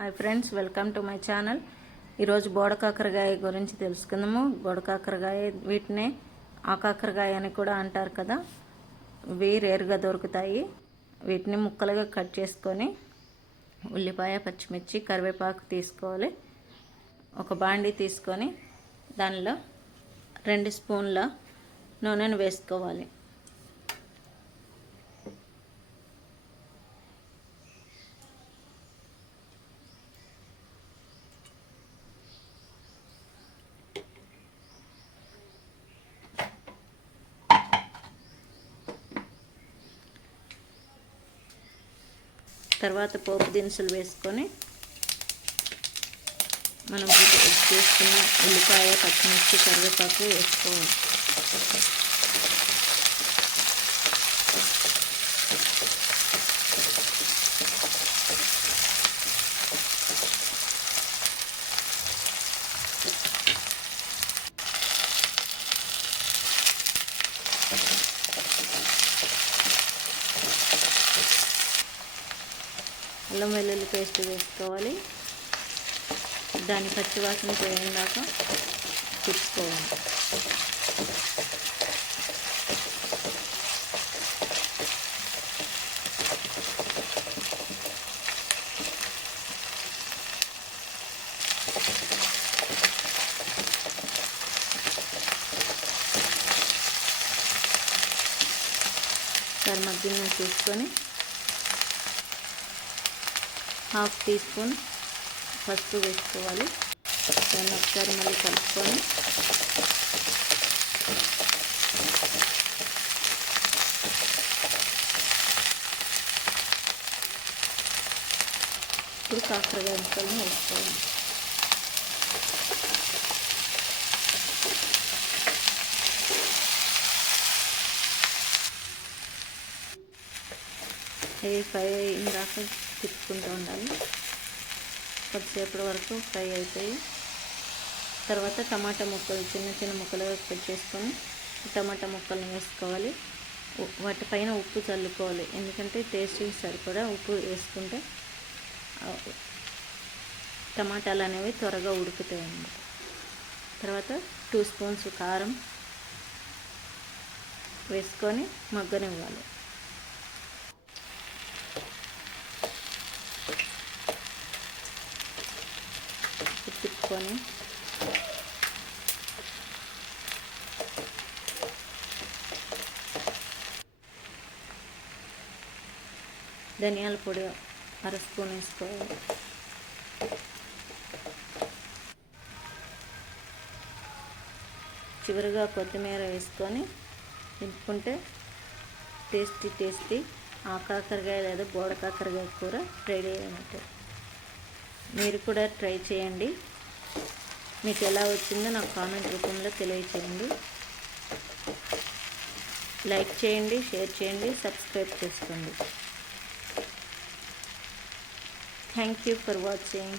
Hi friends, welcome to my channel. ఈరోజు బోడకాకరకాయ గురించి తెలుసుకుందాము. బోడకాకరకాయ వీటినే ఆకాకరకాయ అని కూడా అంటారు కదా. ఇవి రేరుగా దొరుకుతాయి. వీటిని ముక్కలుగా కట్ చేసుకొని ఉల్లిపాయ, పచ్చిమిర్చి, కరివేపాకు తీసుకోవాలి. ఒక బాండీ తీసుకొని దానిలో 2 స్పూన్ల నూనెను వేసుకోవాలి. తర్వాత పోపు దినుసులు వేసుకొని మనం చేసుకున్న ఉల్లిపాయ, పచ్చిమిర్చి, కరివేపాకు వేసుకోవాలి. అల్లం వెల్లుల్లి పేస్ట్ వేసుకోవాలి. దాని పచ్చివాసన పోయేదాకా తిప్పుకోవాలి. మగ్గిన చూసుకొని 1/2 టీ స్పూన్ పసుపు వేసుకోవాలి. దాన్ని ఒకసారి మళ్ళీ కలుపుకొని ఇప్పుడు కాకరకాయ ముక్కలను వేసుకోవాలి. ఇవి ఫ్రై అయ్యిందాక తిప్పుకుంటూ ఉండాలి. కొద్దిసేపటి వరకు ఫ్రై అవుతాయి. తర్వాత టమాటా ముక్కలు చిన్న చిన్న ముక్కలుగా కట్ చేసుకొని టమాటా ముక్కలను వేసుకోవాలి. వాటిపైన ఉప్పు చల్లుకోవాలి. ఎందుకంటే టేస్ట్కి సరిపడా ఉప్పు వేసుకుంటే టమాటాలు అనేవి త్వరగా ఉడుకుతాయి అన్నమాట. తర్వాత 2 స్పూన్స్ కారం వేసుకొని మగ్గనివ్వాలి. తిప్పుకొని ధనియాల పొడి 1/2 స్పూన్ వేసుకోవాలి. చివరిగా కొత్తిమీర వేసుకొని తిప్పుకుంటే టేస్టీ ఆకాకరకాయ లేదా బోడకాకరకాయ కూర రెడీ అయినట్టు. మీరు కూడా ట్రై చేయండి. మీకు ఎలా వచ్చిందో నాకు కామెంట్ రూపంలో తెలియచేయండి. లైక్ చేయండి, షేర్ చేయండి, సబ్స్క్రైబ్ చేసుకోండి. Thank you for watching.